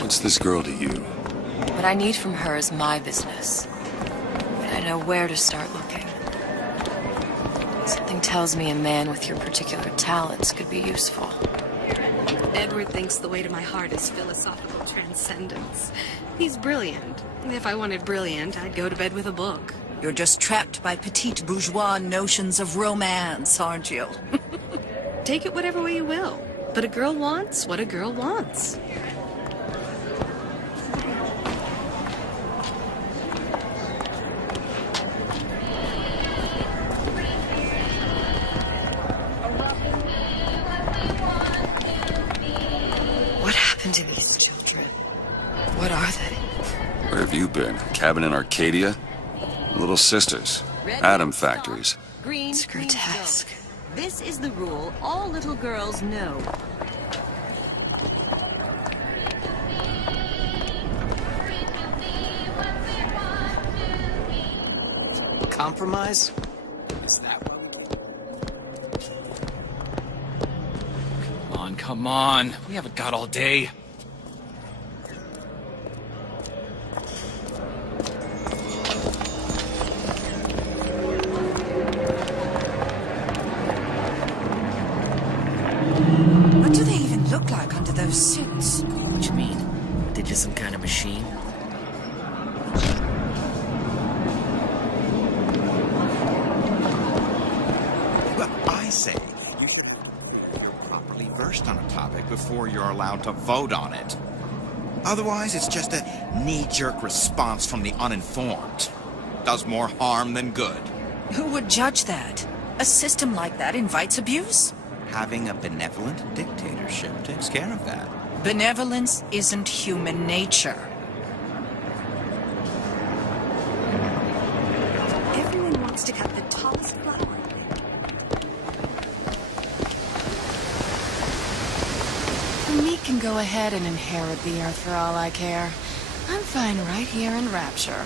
What's this girl to you? What I need from her is my business. And I know where to start looking. Something tells me a man with your particular talents could be useful. Edward thinks the way to my heart is philosophical transcendence. He's brilliant. If I wanted brilliant, I'd go to bed with a book. You're just trapped by petite bourgeois notions of romance, aren't you? Take it whatever way you will. But a girl wants what a girl wants. What happened to these children? What are they? Where have you been? Cabin in Arcadia? Little sisters. Atom factories. Green, It's grotesque. This is the rule all little girls know. Compromise? Is that what we... Come on. We haven't got all day. What do they even look like under those suits? What you mean? They're just some kind of machine? Well, I say you should be properly versed on a topic before you're allowed to vote on it. Otherwise, it's just a knee-jerk response from the uninformed. Does more harm than good. Who would judge that? A system like that invites abuse? Having a benevolent dictatorship takes care of that. Benevolence isn't human nature. Everyone wants to cut the tallest flower. The meek can go ahead and inherit the earth for all I care. I'm fine right here in Rapture.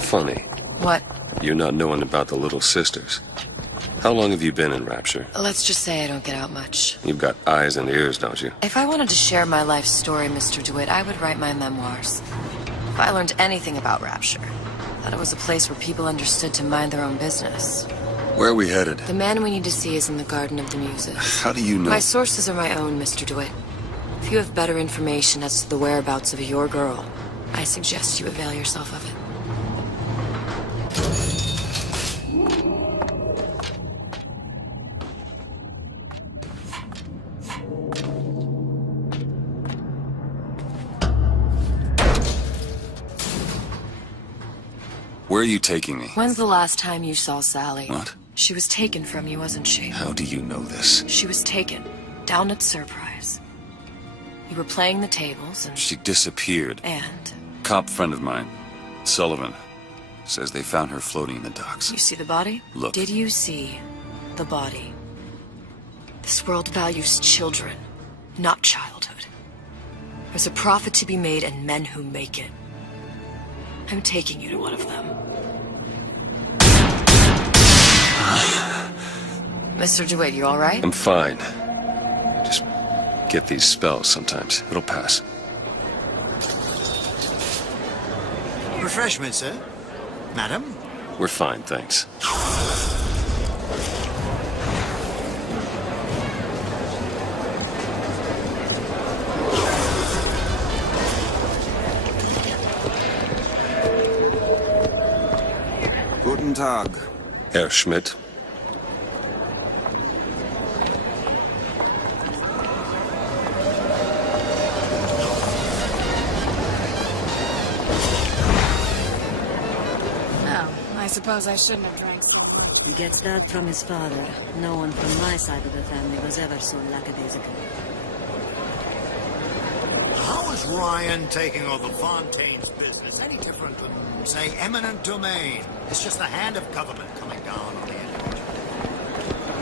Funny. What? You're not knowing about the little sisters. How long have you been in Rapture? Let's just say I don't get out much. You've got eyes and ears, don't you? If I wanted to share my life story, Mr. DeWitt, I would write my memoirs. If I learned anything about Rapture, I thought it was a place where people understood to mind their own business. Where are we headed? The man we need to see is in the Garden of the Muses. How do you know? My sources are my own, Mr. DeWitt. If you have better information as to the whereabouts of your girl, I suggest you avail yourself of it. Where are you taking me? When's the last time you saw Sally? What? She was taken from you, wasn't she? How do you know this? She was taken, down at Surprise. You were playing the tables and... She disappeared. And? Cop friend of mine, Sullivan, says they found her floating in the docks. You see the body? Look. Did you see the body? This world values children, not childhood. There's a profit to be made and men who make it. I'm taking you to one of them. Mr. DeWitt, you all right? I'm fine. Just get these spells sometimes. It'll pass. Refreshment, sir? Madam? We're fine, thanks. Guten Tag. Herr Schmidt. I suppose I shouldn't have drank so much. He gets that from his father. No one from my side of the family was ever so lackadaisical. How is Ryan taking over Fontaine's business any different than, say, eminent domain? It's just the hand of government coming down on the individual.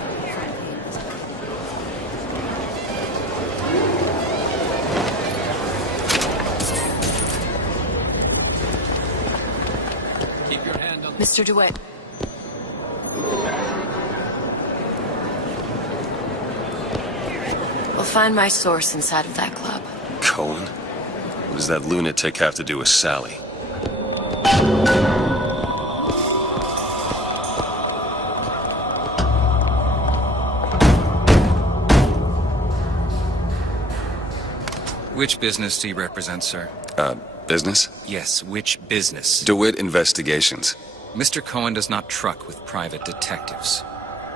Keep your hand on... Mr. DeWitt. I'll find my source inside of that club. Cohen? What does that lunatic have to do with Sally? Which business do you represent, sir? Business? Yes, which business? DeWitt Investigations. Mr. Cohen does not truck with private detectives.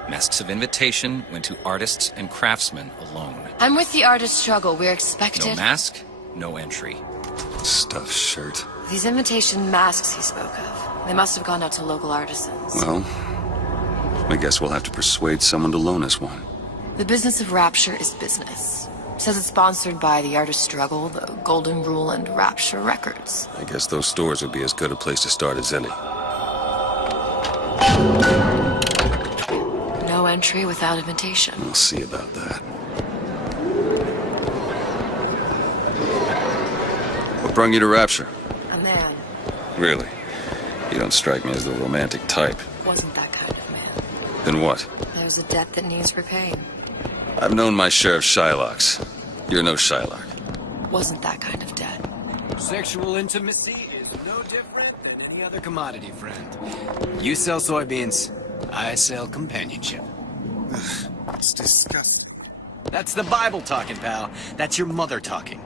Masks of invitation went to artists and craftsmen alone. I'm with the artist struggle. We're expected... No mask, no entry. Stuffed shirt. These invitation masks he spoke of. They must have gone out to local artisans. Well, I guess we'll have to persuade someone to loan us one. The business of Rapture is business. Says it's sponsored by the Artist Struggle, the Golden Rule, and Rapture Records. I guess those stores would be as good a place to start as any. No entry without invitation. We'll see about that. What brought you to Rapture? A man. Really? You don't strike me as the romantic type. Wasn't that kind of man. Then what? There's a debt that needs repaying. I've known my share of Shylocks. You're no Shylock. Wasn't that kind of debt. Sexual intimacy is no different than any other commodity, friend. You sell soybeans, I sell companionship. Ugh, it's disgusting. That's the Bible talking, pal. That's your mother talking.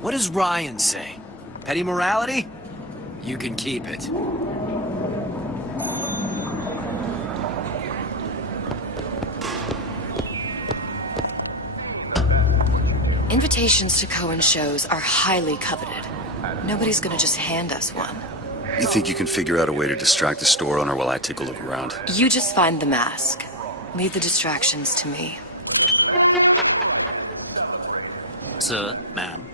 What does Ryan say? Petty morality? You can keep it. Invitations to Cohen shows are highly coveted. Nobody's gonna just hand us one. You think you can figure out a way to distract the store owner while I take a look around? You just find the mask. Leave the distractions to me. Sir, ma'am.